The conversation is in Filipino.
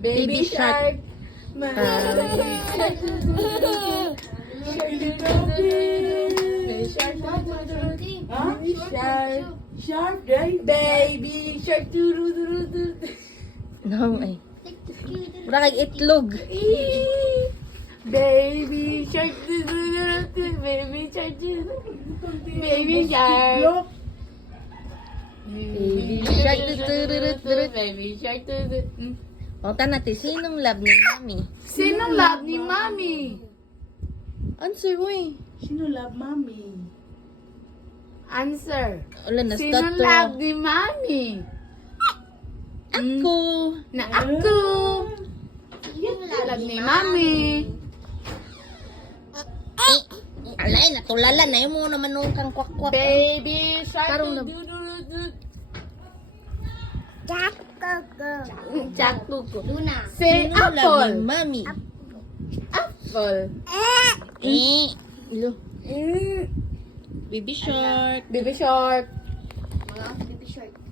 Baby shark. Baby shark. Shark, guys. Baby shark. No, ay. Mura kag itlog. Baby shark. Baby shark. Baby shark. Baby shark. Baby shark. Punta natin, sinong love ni Mami? Sinong love ni Mami? Answer, uy. Sino love mommy? Answer. Wala na Sinong start love to. ni Mami? Ako. Na ako. Love ni Mami. Alay, natulala na yung mga naman nung kang kwak-kwak. Baby shark. Karong na- Chakuko. Say Sinong love apple. ni Mami? Apple. Ilo. Baby shark. Baby shark. Mga baby shark.